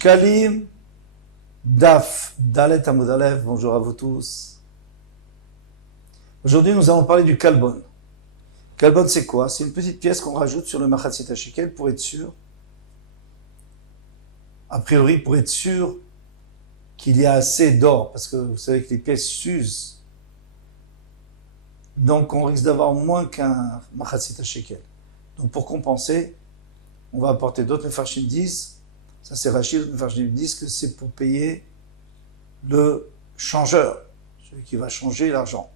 Shkalim, Daf, Dalet Amud Aleph, bonjour à vous tous. Aujourd'hui, nous allons parler du Kalbon. Kalbon, c'est quoi? C'est une petite pièce qu'on rajoute sur le Machatzit HaShekel pour être sûr, a priori, pour être sûr qu'il y a assez d'or, parce que vous savez que les pièces s'usent. Donc, on risque d'avoir moins qu'un Machatzit HaShekel. Donc, pour compenser, on va apporter d'autres Mefarshim disent, ça c'est Rachid, d'autres Mefarshim disent que c'est pour payer le changeur, celui qui va changer l'argent.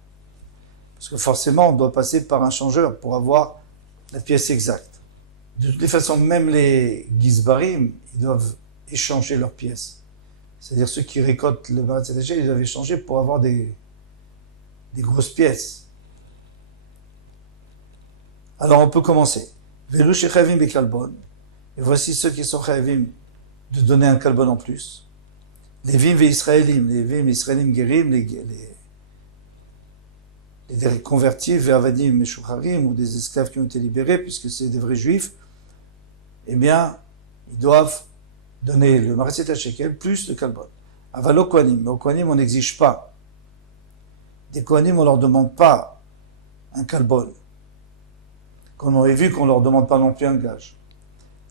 Parce que forcément, on doit passer par un changeur pour avoir la pièce exacte. De toutes les façons, même les Gizbarim, ils doivent échanger leurs pièces. C'est-à-dire ceux qui récoltent le Machatzit HaShekel, ils doivent échanger pour avoir des grosses pièces. Alors on peut commencer. Velu shechavim bekalbon. Et voici ceux qui sont chavim de donner un kalbon en plus. Les vim et israélim, les vim israélim guérim, les convertis vers avadim meshucharim ou des esclaves qui ont été libérés puisque c'est des vrais juifs. Eh bien, ils doivent donner le Machatzit HaShekel plus le kalbon. Avalo kohanim, mais aux kohanim on n'exige pas. Des kohanim on leur demande pas un kalbon. Comme on avait vu qu'on leur demande pas non plus un gage.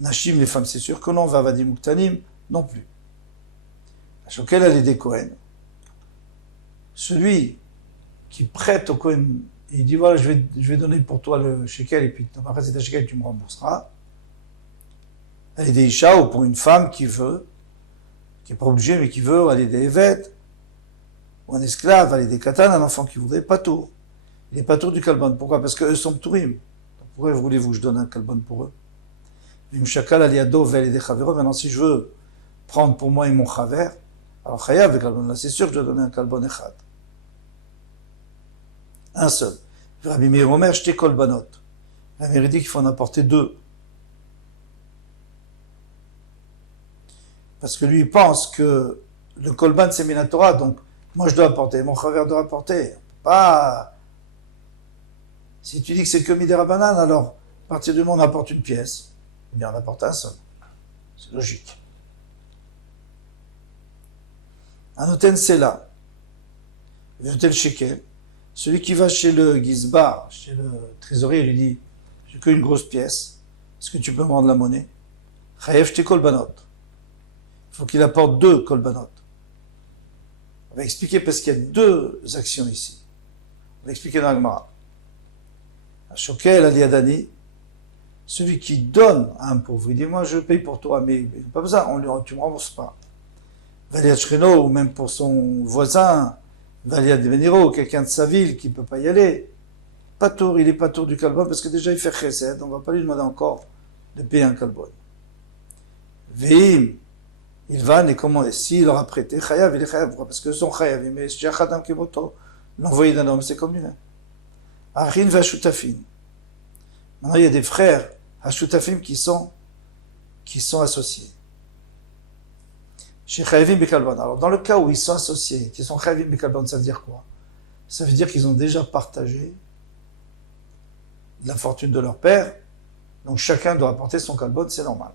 Nashim, les femmes, c'est sûr que non. Vavadim Uktanim, non plus. Shokel, elle est des Kohen. Celui qui prête au Kohen, il dit voilà, je vais donner pour toi le shekel et puis ton Machatzit HaShekel, tu me rembourseras. Elle est des Isha ou pour une femme qui veut, qui n'est pas obligée, mais qui veut aller des Evet, ou un esclave, aller des Katan, un enfant qui voudrait, pas tour. Il n'est pas tour du Kalbon. Pourquoi? Parce qu'eux sont Tourim. Pourquoi voulez-vous que je donne un kalbon pour eux? Maintenant, si je veux prendre pour moi et mon chaver, alors chayav avec kalbon, là c'est sûr que je dois donner un kalbon echad. Un seul. Rabbi Meir Omer, j'étais kolbanot. La Meir dit qu'il faut en apporter deux. Parce que lui, il pense que le kolban c'est Minatora, donc moi je dois apporter, mon chaver doit apporter. Pas. Si tu dis que c'est que Midera Banane, alors, à partir du moment où on apporte une pièce, eh bien on apporte un seul. C'est logique. Un noten c'est là. Le shekel. Celui qui va chez le Gizbar, chez le trésorier, il lui dit, j'ai qu'une grosse pièce, est-ce que tu peux me rendre la monnaie? Chayev shte kolbanot. Il faut qu'il apporte deux kolbanot. On va expliquer parce qu'il y a deux actions ici. On va expliquer dans la Gemara. Shokel Aliadani, celui qui donne à un pauvre, il dit moi je paye pour toi, mais pas besoin, tu ne me rembourses pas. Valiad Shreno, ou même pour son voisin, Valiad Veniro, quelqu'un de sa ville qui ne peut pas y aller. Pas tour, il n'est pas tour du kalbon parce que déjà il fait chesed, on ne va pas lui demander encore de payer un kalbon. Veim, il va, et comment, s'il leur a prêté, chayav, il est chayav, pourquoi? Parce que son chayav, mais si Adam Kimoto, l'envoyé d'un homme, c'est comme lui-même. Achin v'ashutafim. Maintenant, il y a des frères ashutafim qui sont associés. Chez Chayavim Bekalban. Alors, dans le cas où ils sont associés, qui sont Chayavim Bekalban, ça veut dire quoi? Ça veut dire qu'ils ont déjà partagé la fortune de leur père, donc chacun doit apporter son kalbon, c'est normal.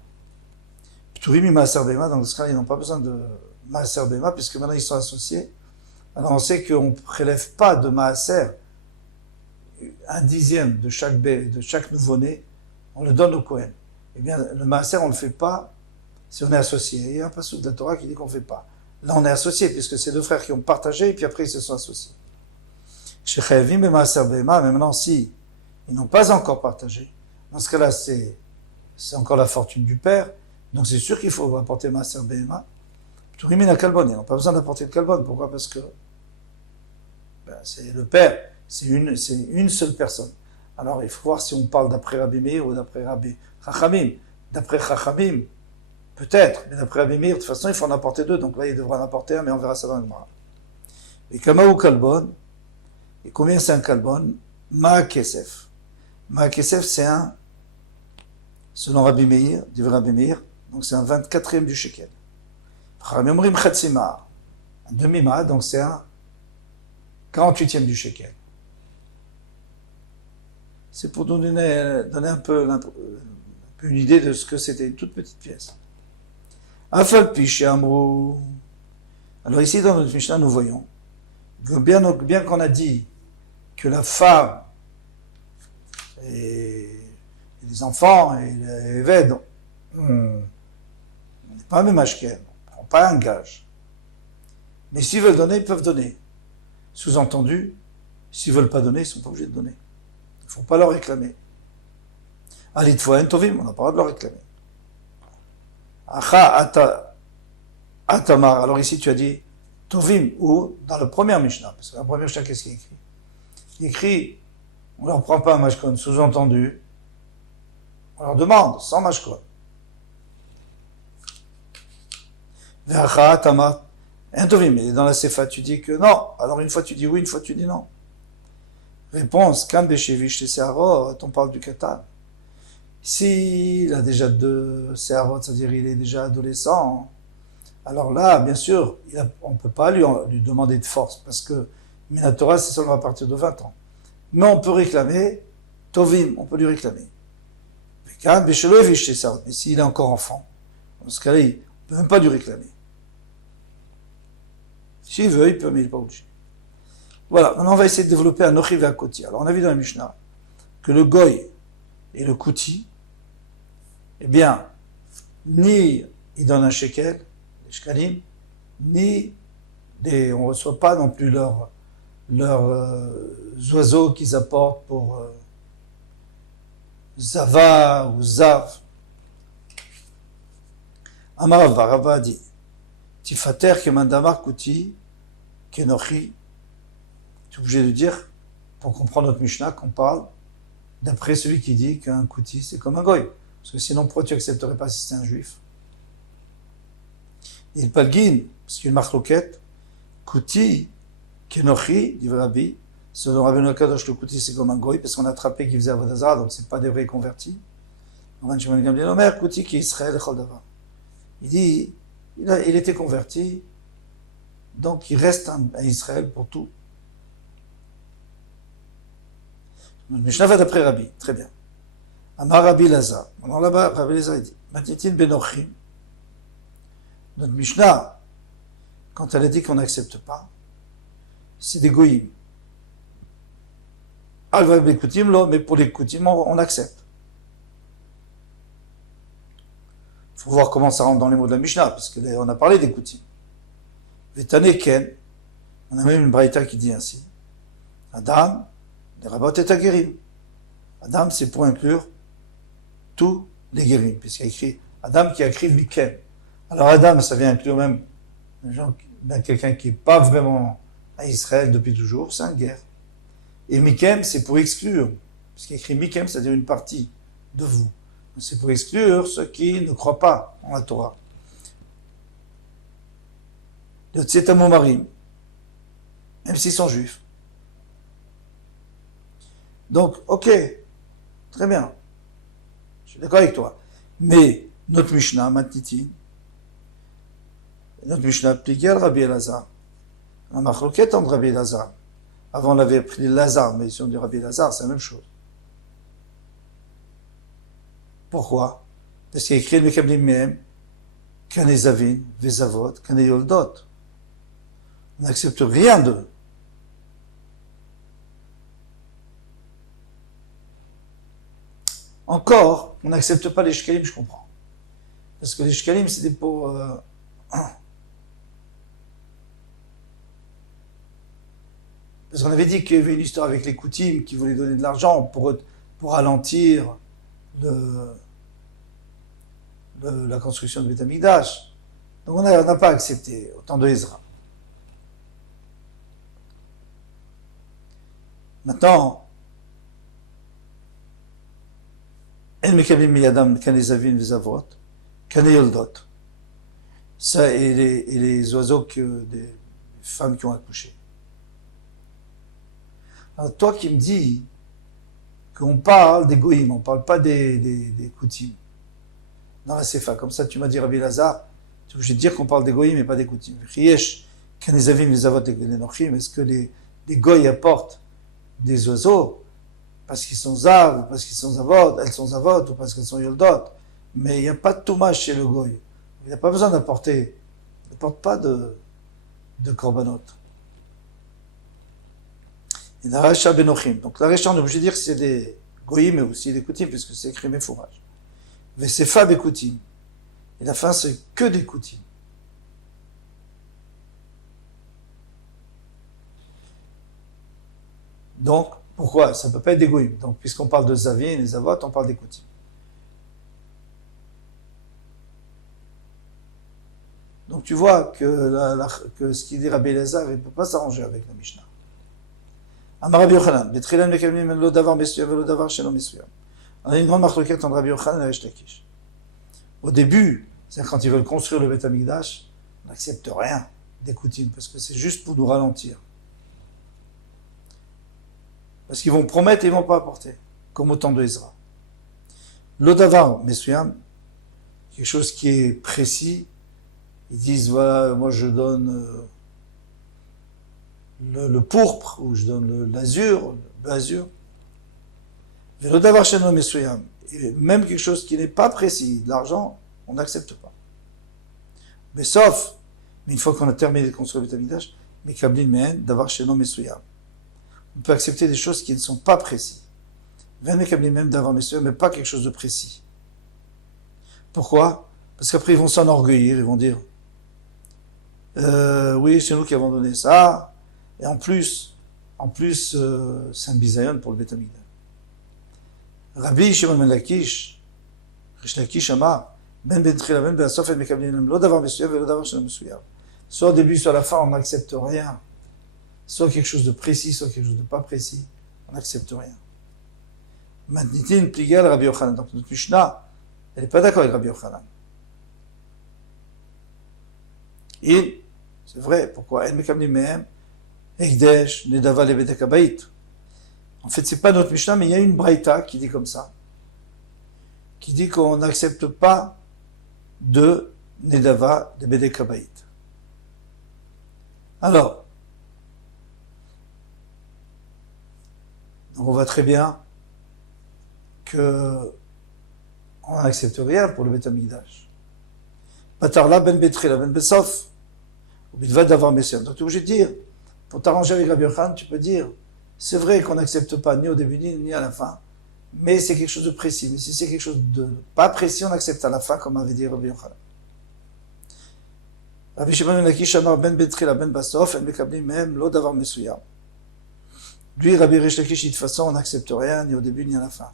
Pturim Maaser Bema, dans ce cas, ils n'ont pas besoin de Maaser Bema, puisque maintenant ils sont associés. Alors, on sait qu'on ne prélève pas de Maaser un dixième de chaque nouveau-né, on le donne au Kohen. Eh bien, le Maaser, on ne le fait pas si on est associé. Il y a un passage de la Torah qui dit qu'on ne fait pas. Là, on est associé, puisque c'est deux frères qui ont partagé, et puis après, ils se sont associés. Chez Chayavim et Maaser Bema, mais maintenant, si ils n'ont pas encore partagé, dans ce cas-là, c'est encore la fortune du père, donc c'est sûr qu'il faut apporter Maaser Bema. Tourim la Kalbon, ils n'ont pas besoin d'apporter le Kalbon. Pourquoi? Parce que c'est le père. C'est une seule personne. Alors, il faut voir si on parle d'après Rabbi Meir ou d'après Rabbi Chachamim. D'après Chachamim, peut-être, mais d'après Rabbi Meir, de toute façon, il faut en apporter deux. Donc là, il devra en apporter un, mais on verra ça dans le mois. Et Kamaou Kalbon, et combien c'est un Kalbon? Ma'akesef. Ma'akesef, c'est selon Rabbi Meir, dit Rabbi Meir, donc c'est un 24e du shekel. Chachamim Rim Chatzima, un demi-ma, donc c'est un 48e du shekel. C'est pour nous donner un peu une idée de ce que c'était, une toute petite pièce. Afal Piché Amrou. Alors ici, dans notre Mishnah, nous voyons que bien qu'on a dit que la femme et les enfants et les Ved, on n'est pas un même Ashken, on ne prend pas un gage. Mais s'ils veulent donner, ils peuvent donner. Sous-entendu, s'ils ne veulent pas donner, ils ne sont pas obligés de donner. Il ne faut pas leur réclamer. Alitfoen Tovim, on n'a pas le droit de leur réclamer. Atamar, alors ici tu as dit Tovim, ou dans le premier Mishnah, parce que la première Mishnah, qu'est-ce qu'il écrit? Il écrit, on ne leur prend pas un mashkon, sous-entendu, on leur demande, sans mashkon. Ve'acha Atamar, un Tovim, et dans la Sefa tu dis que non, alors une fois tu dis oui, une fois tu dis non. Réponse, Kan Beshevish Seharot, on parle du Katan. S'il a déjà 2 Seharot, c'est-à-dire il est déjà adolescent, alors là, bien sûr, on ne peut pas lui demander de force, parce que Minatora, c'est seulement à partir de 20 ans. Mais on peut réclamer, Tovim, on peut lui réclamer. Mais s'il est encore enfant, dans ce cas-là, il ne peut même pas lui réclamer. S'il veut, il peut, mais il n'est pas obligé. Voilà, maintenant on va essayer de développer un Ochi Ve'akoti. Alors on a vu dans la Mishnah que le Goy et le Kuti, eh bien, ni ils donnent un shekel, les shkalim, ni on ne reçoit pas non plus leurs oiseaux qu'ils apportent pour Zava ou Zav. Amarava, Rava a dit, Tifater Kemandamar Kuti, Kenochi, tu es obligé de dire, pour comprendre notre Mishnah, qu'on parle d'après celui qui dit qu'un Kuti, c'est comme un Goy. Parce que sinon, pourquoi tu n'accepterais pas si c'est un juif? Il palguine, parce qu'il y a une marloquette, Kuti, Kenochi, dit Rabbi, selon Rabbi Nakadosh, le Kuti, c'est comme un Goy, parce qu'on a attrapé qu'il faisait Avodazara, donc c'est pas des vrais convertis. Kuti, qui est Israël, il dit, il était converti, donc il reste à Israël pour tout. Mishnah va d'après Rabbi, très bien. Amar Rabbi Lazar. Alors là-bas, Rabbi Lazar il dit, Matitin Benochim. Notre Mishnah, quand elle a dit qu'on n'accepte pas, c'est des goïms. Alva Bekutim, là, mais pour les Kutim, on accepte. Il faut voir comment ça rentre dans les mots de la Mishnah, parce qu'on a parlé des Kutim. Vetane Ken, on a même une braïta qui dit ainsi. Adam, les rabbot et aguérim. Adam, c'est pour inclure tous les guérim, puisqu'il y a écrit Adam qui a écrit Mikem. Alors Adam, ça vient inclure même quelqu'un qui n'est pas vraiment à Israël depuis toujours, c'est un guerre. Et Mikem, c'est pour exclure, puisqu'il y a écrit Mikem, c'est-à-dire une partie de vous. C'est pour exclure ceux qui ne croient pas en la Torah. Le Tzetamomarim, même s'ils sont juifs. Donc, ok, très bien. Je suis d'accord avec toi. Mais notre Mishnah, Matniti, notre Mishnah pliquait Rabbi Elazar. La machloquette entre Rabbi Elazar. Avant, on avait pris Lazare, mais si on dit Rabbi Elazar, c'est la même chose. Pourquoi? Parce qu'il y a écrit Mekablim Mehem, Kane Zavin, Vezavot, Kane Yoldot. On n'accepte rien d'eux. Encore, on n'accepte pas les shkalim, je comprends. Parce que les shkalim, c'était pour... Parce qu'on avait dit qu'il y avait une histoire avec les Koutim qui voulaient donner de l'argent pour ralentir la construction de Beth Amikdash. Donc on n'a pas accepté, au temps de Ezra. Maintenant, En Mekablim Miyadam Kane Zavin Vezavot, Kane Yoldot. Ça, et les oiseaux des femmes qui ont accouché. Alors toi qui me dis qu'on parle des goïms, on ne parle pas des koutim. Dans la Sefa, comme ça tu m'as dit Rabbi Lazar, tu es obligé de dire qu'on parle des goïms et pas des koutim. Est-ce que les goïs apportent des oiseaux parce qu'ils sont zav, parce qu'ils sont zavod, elles sont zavod, ou parce qu'elles sont yoldot? Mais il n'y a pas de toumage chez le goï. Il n'a pas besoin d'apporter, il ne porte pas de korbanot. Il n'a racha benochim. Donc la racha, on est obligé de dire que c'est des goyim, mais aussi des koutim, puisque c'est écrit méfourage. Vesefa bekoutim. Et la fin, c'est que des koutim. Donc, pourquoi? Ça ne peut pas être des goyim. Donc, puisqu'on parle de zavin et les avot, on parle des koutim. Donc tu vois que ce qu'il dit Rabbi Elazar, il ne peut pas s'arranger avec la Mishnah. Amar Rabbi Yochanan, Betchilan mekamim lo davar mesuyam velo davar shelo mesuyam. On a une grande marloquette entre Rabbi Yochanan et Reish Lakish. Au début, c'est quand ils veulent construire le Beth Amikdash, on n'accepte rien des koutim, parce que c'est juste pour nous ralentir. Parce qu'ils vont promettre et ils ne vont pas apporter, comme au temps de Ezra. Lo davar mesuyam, quelque chose qui est précis. Ils disent, voilà, moi je donne le pourpre, ou je donne l'azur, Velo davar shelo mesuyam. Et même quelque chose qui n'est pas précis, de l'argent, on n'accepte pas. Mais une fois qu'on a terminé de construire le Beth Amikdash, mekablin mehen davar shelo mesuyam. On peut accepter des choses qui ne sont pas précises. Ven mekablin mehen davar mesuyam, mais pas quelque chose de précis. Pourquoi? Parce qu'après ils vont s'enorgueillir, ils vont dire, oui, c'est nous qui avons donné ça, et en plus, c'est un bisayon pour le Beth Amikdash. Rabbi Shimon ben Lakish, Reish Lakish Amar, ben betchila ben be'asof et mekablim lo davar mesuyam velo davar shelo mesuyam. Soit au début, soit à la fin, on n'accepte rien. Soit quelque chose de précis, soit quelque chose de pas précis, on n'accepte rien. Matnitin pligal Rabbi Yochanan. Donc notre Mishnah, elle n'est pas d'accord avec Rabbi Yochanan. Et c'est vrai, pourquoi? En mekablim mehem, ekdesh, nedava lebet hakabait. En fait, c'est pas notre Mishnah, mais il y a une braïta qui dit comme ça, qui dit qu'on n'accepte pas de nedava de bedek kabait. Alors, donc on voit très bien que on n'accepte rien pour le Beth Amikdash. Batarla ben betrila ben besof, ou bilvad d'avoir mesuyam. Donc tu es obligé de dire, pour t'arranger avec Rabbi Yochanan, tu peux dire, c'est vrai qu'on n'accepte pas ni au début ni à la fin, mais c'est quelque chose de précis. Mais si c'est quelque chose de pas précis, on accepte à la fin, comme avait dit Rabbi Yochanan. Rabbi Shimon ben Lakish amar ben betrila ben basof, en mekablim mehem lo davar mesuyam. Lui, Rabbi Reish Lakish, de toute façon, on n'accepte rien, ni au début, ni à la fin.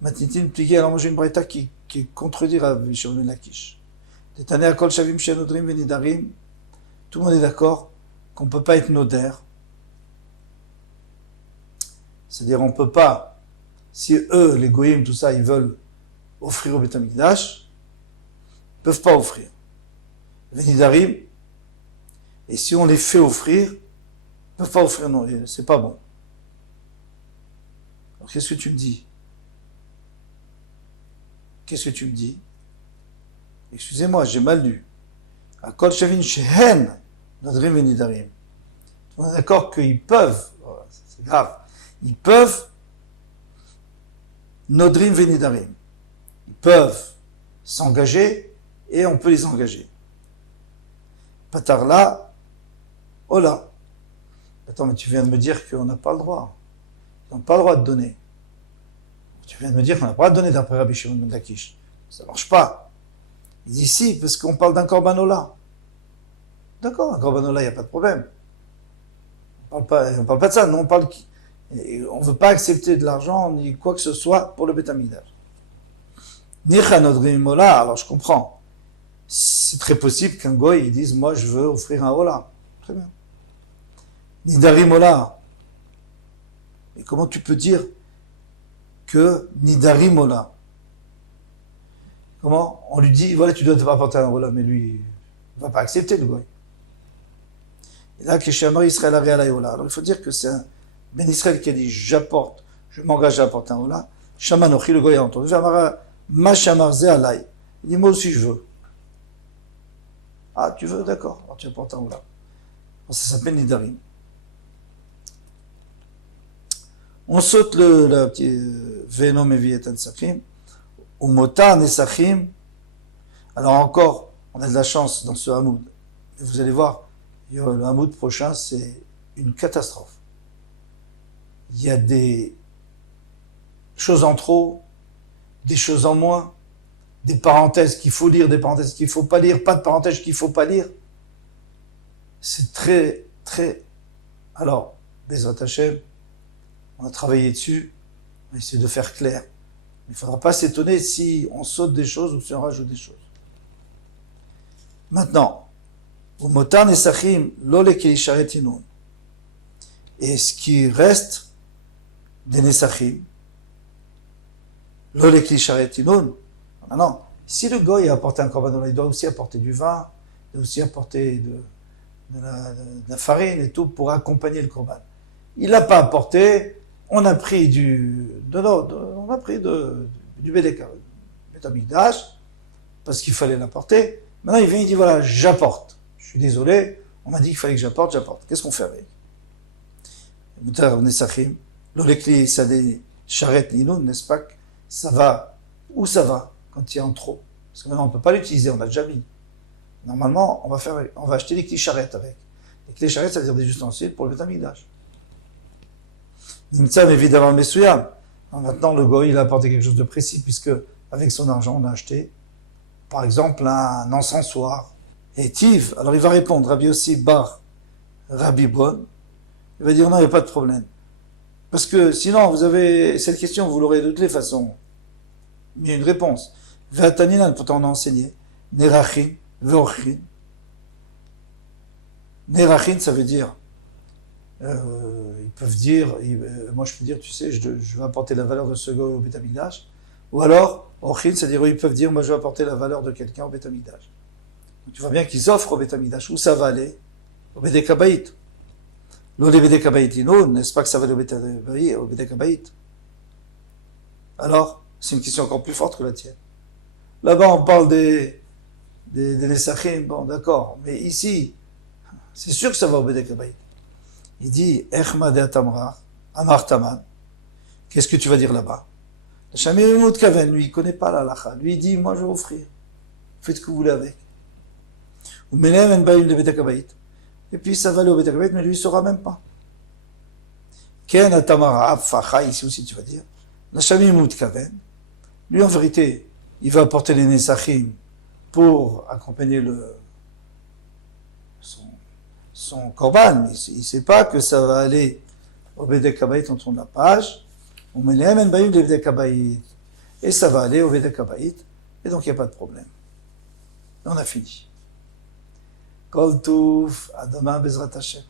Matnitin plié, alors moi j'ai une braïta qui contredit Rabbi Shimon ben Lakish. Détané à kol shavim shenodrim venidarim. Tout le monde est d'accord qu'on ne peut pas être noder. C'est-à-dire, on ne peut pas, si eux, les goyim, tout ça, ils veulent offrir au Beth Amikdash, ils ne peuvent pas offrir. Venidarim, et si on les fait offrir, ils ne peuvent pas offrir, non, c'est pas bon. Alors, qu'est-ce que tu me dis? Qu'est-ce que tu me dis? Excusez-moi, j'ai mal lu. À Kol Shavin Shehen, Nodrim Venidarim. On est d'accord qu'ils peuvent, c'est grave, ils peuvent Nodrim Venidarim. Ils peuvent s'engager et on peut les engager. Patarla, Ola. Attends, mais tu viens de me dire qu'on n'a pas le droit. Ils n'ont pas le droit de donner. Tu viens de me dire qu'on n'a pas le droit de donner d'après Rabbi Shimon ben Lakish. Ça ne marche pas. Il dit si, parce qu'on parle d'un korbanola. D'accord, un korbanola, il n'y a pas de problème. On parle pas de ça. Non, on ne veut pas accepter de l'argent ni quoi que ce soit pour le Beth Amikdash. Nicha nodrim ola, alors je comprends. C'est très possible qu'un goy il dise moi je veux offrir un ola. Très bien. Nidarim ola. Et comment tu peux dire que nidarim ola? Comment? On lui dit voilà tu dois te apporter un ola, mais lui il ne va pas accepter le goy. Et là, Keshamar Israël a réalisé Ola. Alors il faut dire que c'est un Ben Israël qui a dit j'apporte, je m'engage à apporter un Ola. Shamanochi, le goy a entendu. Ma Shamar Ze Alay. Il dit moi aussi je veux. Ah, tu veux? D'accord. Alors tu apportes un Ola. Alors, ça s'appelle Nidarim. On saute la petite Venom et Vietan Sakrim. Ou Mota Nesachim. Alors encore, On a de la chance dans ce Hamoud. Et vous allez voir, le Hamoud prochain, c'est une catastrophe. Il y a des choses en trop, des choses en moins, des parenthèses qu'il faut lire, des parenthèses qu'il ne faut pas lire, pas de parenthèses qu'il ne faut pas lire. C'est très, très... Alors, Bezrat Hashem, on a travaillé dessus, on a essayé de faire clair. Il ne faudra pas s'étonner si on saute des choses ou si on rajoute des choses. Maintenant, au motar nesachim, lo lekeli sharet inun. Et ce qui reste des nesachim, lo lekeli sharet inun. Maintenant, si le goy a apporté un korban, il doit aussi apporter du vin, il doit aussi apporter de la farine et tout pour accompagner le korban. Il l'a pas apporté, on a pris du Bédek Hamikdash, parce qu'il fallait l'apporter. Maintenant, il vient, il dit, voilà, j'apporte. Je suis désolé, on m'a dit qu'il fallait que j'apporte. Qu'est-ce qu'on fait avec? L'olekli sadeh sharet ninun, n'est-ce pas? Ça va, où ça va, quand il y a en trop? Parce que maintenant, on ne peut pas l'utiliser, on l'a déjà mis. Normalement, on va acheter des clés charrettes avec. Les clés charrettes, ça veut dire des ustensiles pour le Beth Hamikdash. Nimtzam évidemment Messouyam. Maintenant, le goy, il a apporté quelque chose de précis, puisque avec son argent, on a acheté, par exemple, un encensoir. Et Tiv, alors il va répondre, Rabbi Yossi Bar Rabbi Bon, il va dire non, il n'y a pas de problème. Parce que sinon, vous avez cette question, vous l'aurez de toutes les façons. Mais il y a une réponse. Vataninan, pourtant on a enseigné. Nerachin, Veorchin. Nerachin, ça veut dire ils peuvent dire, moi je peux dire, tu sais, je vais apporter la valeur de ce gars au Beth Hamikdash. Ou alors, Orchin, c'est-à-dire ils peuvent dire, moi je vais apporter la valeur de quelqu'un au Beth Hamikdash. Tu vois bien qu'ils offrent au Beth Hamikdash. Où ça va aller? Au Bedek Habayit. L'eau des Bedek Habayit, n'est-ce pas que ça va aller au Bedek Habayit? Alors, c'est une question encore plus forte que la tienne. Là-bas, on parle des Nesachim, bon d'accord, mais ici, c'est sûr que ça va au Bedek Habayit. Il dit, Echma de Atamra, Amar Taman. Qu'est-ce que tu vas dire là-bas? Le Shamir Mout Kaven, lui, il ne connaît pas la halakha. Lui, il dit, moi, je vais offrir. Faites ce que vous voulez avec. Ou Melem en Baïm de Bedek Habayit. Et puis, ça va aller au Bedek Habayit, mais lui, il ne saura même pas. Ken Atamara, Facha, ici aussi, tu vas dire. Le Shamir Mout Kaven. Lui, en vérité, il va apporter les Nesachim pour accompagner son korban, il ne sait pas que ça va aller au Bedek Habayit, on tourne la page, on met les Emen Bayim de Bedek Habayit, et ça va aller au Bedek Habayit, et donc il n'y a pas de problème. On a fini. Kol Touf, à demain, Bezrat Hashem.